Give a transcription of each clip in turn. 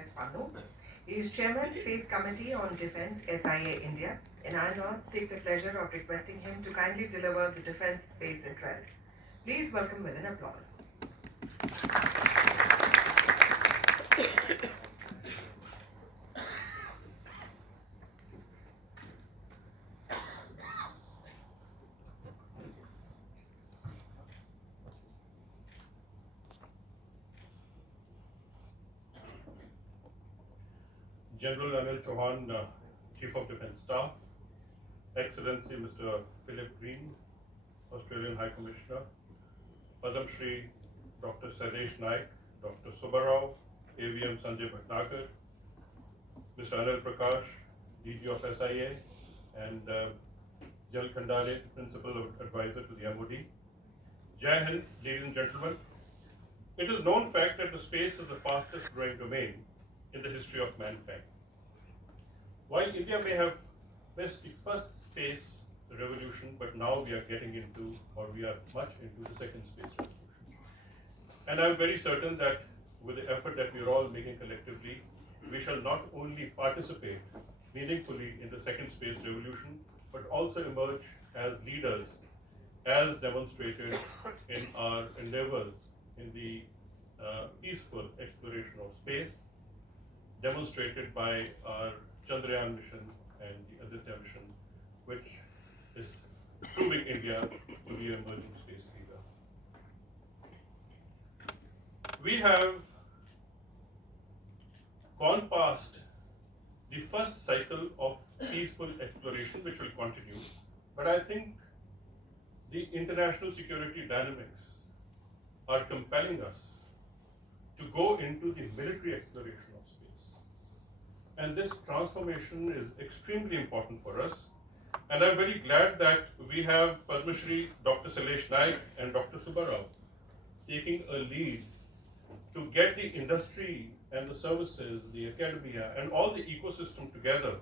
P.S. Pannu. He is Chairman, Space Committee on Defence, SIA India, and I now take the pleasure of requesting him to kindly deliver the defence space address. Please welcome with an applause. General Anil Chauhan, Chief of Defence Staff, Excellency Mr. Philip Green, Australian High Commissioner, Padam Shri Dr. Sailesh Naik, Dr. Subbarao, AVM Sanjay Bhatnagar, Mr. Anil Prakash, DG of SIA, and Jal Khandale, Principal Advisor to the MOD. Jai Hind, ladies and gentlemen. It is known fact that the space is the fastest growing domain in the history of mankind. While India may have missed the first space revolution, but now we are getting into, or we are much into the second space revolution. And I'm very certain that with the effort that we are all making collectively, we shall not only participate meaningfully in the second space revolution, but also emerge as leaders, as demonstrated in our endeavors in the peaceful exploration of space, demonstrated by our Chandrayaan mission and the Aditya mission, which is proving India to be an emerging space leader. We have gone past the first cycle of peaceful exploration, which will continue, but I think the international security dynamics are compelling us to go into the military exploration of space. And this transformation is extremely important for us. And I'm very glad that we have Padma Shri Dr. Sailesh Naik and Dr. Subbarao taking a lead to get the industry and the services, the academia, and all the ecosystem together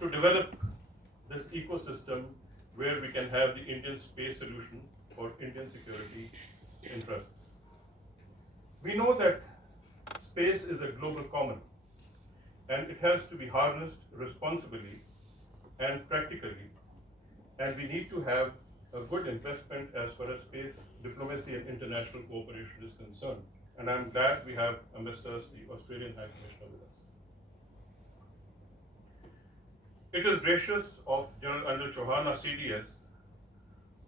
to develop this ecosystem where we can have the Indian space solution for Indian security interests. We know that space is a global common, and it has to be harnessed responsibly and practically, and we need to have a good investment as far as space diplomacy and international cooperation is concerned. And I'm glad we have amidst us the Australian High Commissioner with us. It is gracious of General Anil Chauhan, our CDS,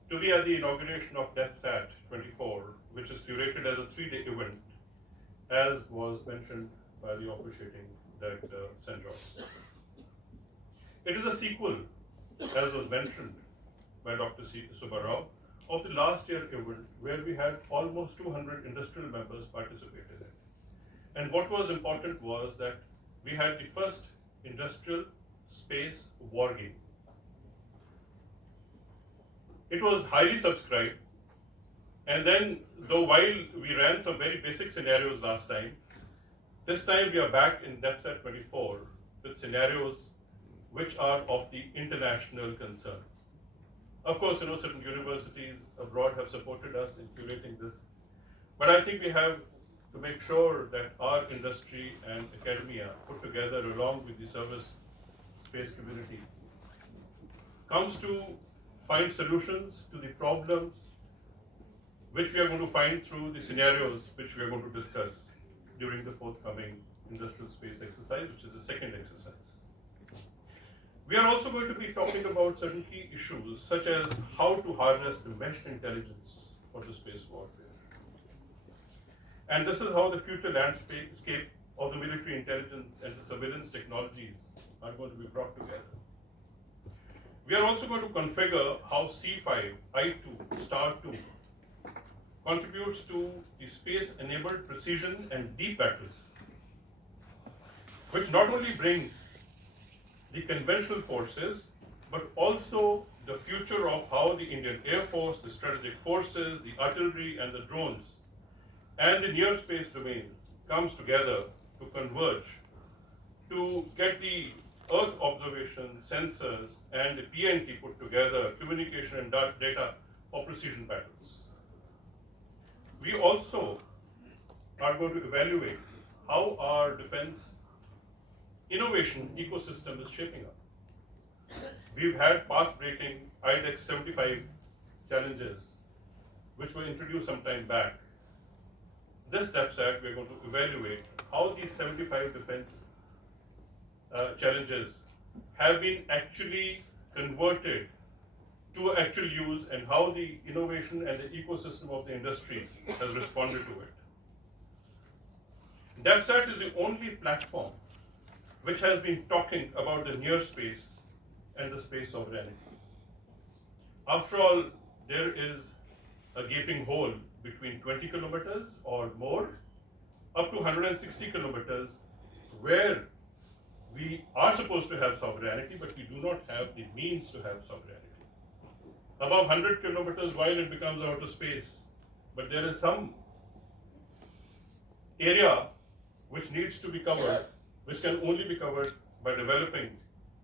to be at the inauguration of DEFSAT 24, which is curated as a 3-day event, as was mentioned by the officiating Director St. George. It is a sequel, as was mentioned by Dr. Subbarao, of the last year event where we had almost 200 industrial members participated in. And what was important was that we had the first industrial space war game. It was highly subscribed, and then though while we ran some very basic scenarios last time, this time we are back in DEFSAT 24 with scenarios which are of the international concern. Of course, certain universities abroad have supported us in curating this, but I think we have to make sure that our industry and academia put together along with the service space community comes to find solutions to the problems which we are going to find through the scenarios which we are going to discuss during the forthcoming industrial space exercise, which is the second exercise. We are also going to be talking about certain key issues, such as how to harness the meshed intelligence for the space warfare. And this is how the future landscape of the military intelligence and the surveillance technologies are going to be brought together. We are also going to configure how C5, I2, Star 2 contributes to the space-enabled precision and deep battles, which not only brings the conventional forces, but also the future of how the Indian Air Force, the strategic forces, the artillery and the drones, and the near space domain comes together to converge to get the Earth observation, sensors, and the PNT put together, communication and data for precision battles. We also are going to evaluate how our defense innovation ecosystem is shaping up. We've had path-breaking IDEX 75 challenges, which were introduced some time back. This DEFSAT, we're going to evaluate how these 75 defense challenges have been actually converted to actual use and how the innovation and the ecosystem of the industry has responded to it. DEFSAT is the only platform which has been talking about the near space and the space sovereignty. After all, there is a gaping hole between 20 kilometers or more up to 160 kilometers where we are supposed to have sovereignty, but we do not have the means to have sovereignty. Above 100 kilometers, while it becomes outer space, but there is some area which needs to be covered, which can only be covered by developing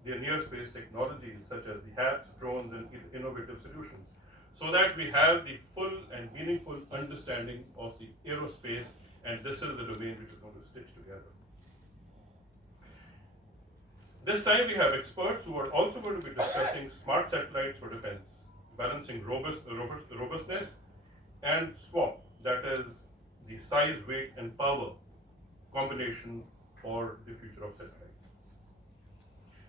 the near space technologies such as the HAPS, drones, and innovative solutions, so that we have the full and meaningful understanding of the aerospace, and this is the domain which is going to stitch together. This time we have experts who are also going to be discussing smart satellites for defense, balancing robustness and SWAP, that is the size, weight, and power combination for the future of satellites.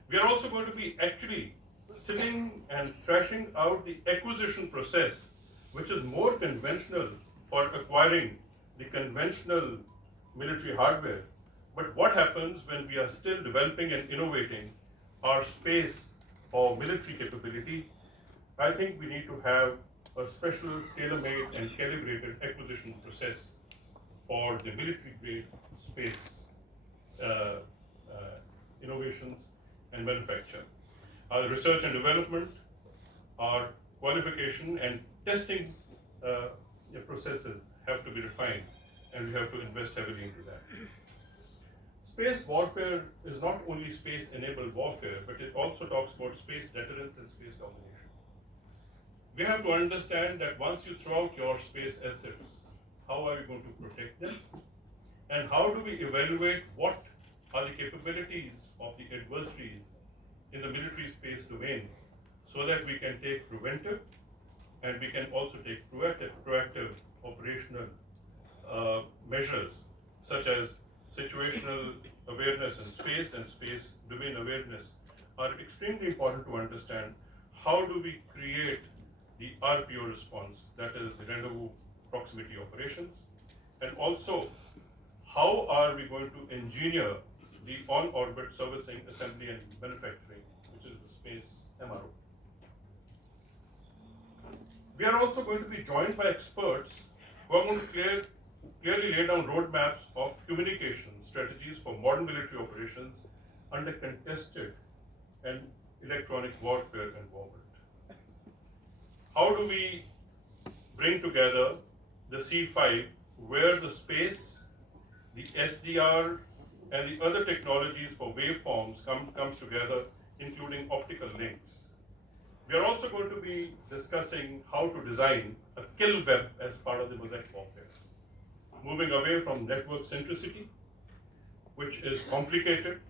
We are also going to be actually sitting and thrashing out the acquisition process, which is more conventional for acquiring the conventional military hardware. But what happens when we are still developing and innovating our space for military capability? I think we need to have a special tailor-made and calibrated acquisition process for the military-grade space innovations and manufacture. Our research and development, our qualification and testing processes have to be refined, and we have to invest heavily into that. Space warfare is not only space-enabled warfare, but it also talks about space deterrence and space domination. We have to understand that once you throw out your space assets, how are you going to protect them? And how do we evaluate what are the capabilities of the adversaries in the military space domain so that we can take preventive and we can also take proactive operational measures such as situational awareness in space and space domain awareness are extremely important to understand. How do we create the RPO response, that is the rendezvous proximity operations, and also how are we going to engineer the on-orbit servicing, assembly, and manufacturing, which is the space MRO. We are also going to be joined by experts who are going to clearly lay down roadmaps of communication strategies for modern military operations under contested and electronic warfare environment. How do we bring together the C5 where the space, the SDR, and the other technologies for waveforms comes together, including optical links. We are also going to be discussing how to design a kill web as part of the mosaic warfare, moving away from network centricity, which is complicated,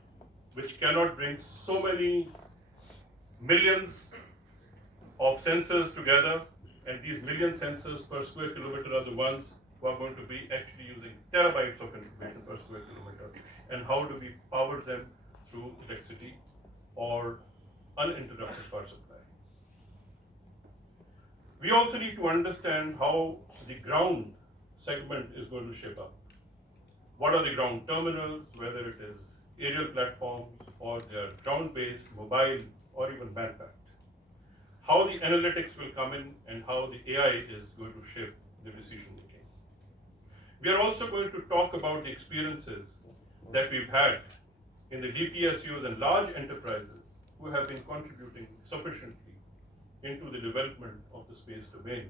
which cannot bring so many millions of sensors together, and these million sensors per square kilometer are the ones who are going to be actually using terabytes of information per square kilometer. And how do we power them through electricity or uninterrupted power supply? We also need to understand how the ground segment is going to shape up. What are the ground terminals, whether it is aerial platforms or they are ground-based, mobile, or even man-packed. How the analytics will come in and how the AI is going to shape the decision making. We are also going to talk about the experiences that we've had in the DPSUs and large enterprises who have been contributing sufficiently into the development of the space domain.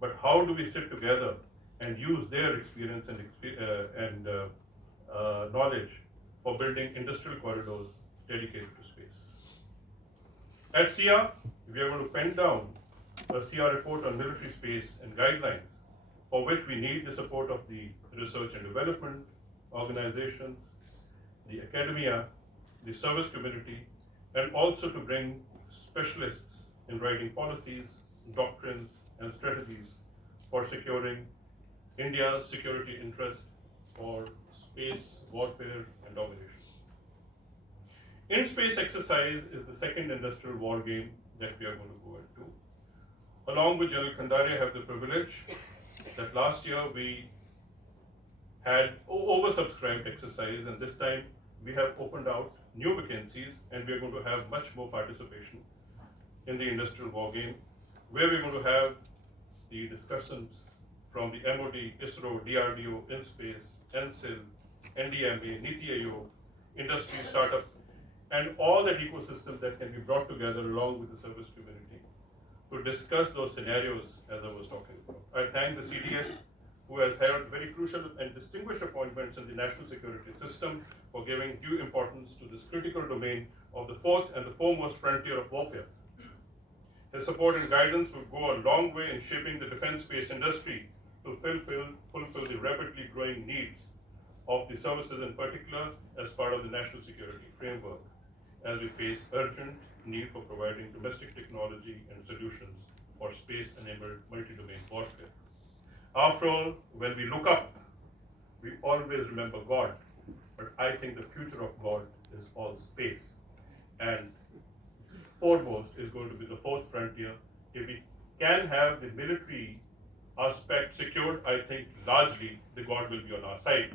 But how do we sit together and use their experience and knowledge for building industrial corridors dedicated to space? At CR, we are going to pen down a CR report on military space and guidelines, for which we need the support of the research and development, organizations, the academia, the service community, and also to bring specialists in writing policies, doctrines, and strategies for securing India's security interests for space warfare and domination. In-space exercise is the second industrial war game that we are going to go into. Along with General Khandare, I have the privilege that last year we had oversubscribed exercise, and this time we have opened out new vacancies, and we are going to have much more participation in the industrial war game, where we're going to have the discussions from the MOD, ISRO, DRDO, InSpace, NCIL, NDMA, NITI Aayog, industry, startup, and all that ecosystem that can be brought together along with the service community to discuss those scenarios as I was talking about. I thank the CDS, who has held very crucial and distinguished appointments in the national security system for giving due importance to this critical domain of the fourth and the foremost frontier of warfare. His support and guidance will go a long way in shaping the defense space industry to fulfill the rapidly growing needs of the services, in particular as part of the national security framework, as we face urgent need for providing domestic technology and solutions for space-enabled multi-domain warfare. After all, when we look up, we always remember God, but I think the future of God is all space. And foremost is going to be the fourth frontier. If we can have the military aspect secured, I think largely the God will be on our side.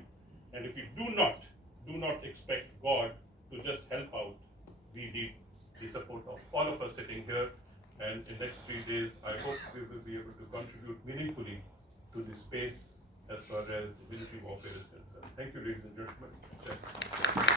And if we do not expect God to just help out, we need the support of all of us sitting here. And in the next 3 days, I hope we will be able to contribute meaningfully to the space as far as military warfare is concerned. Thank you, ladies and gentlemen.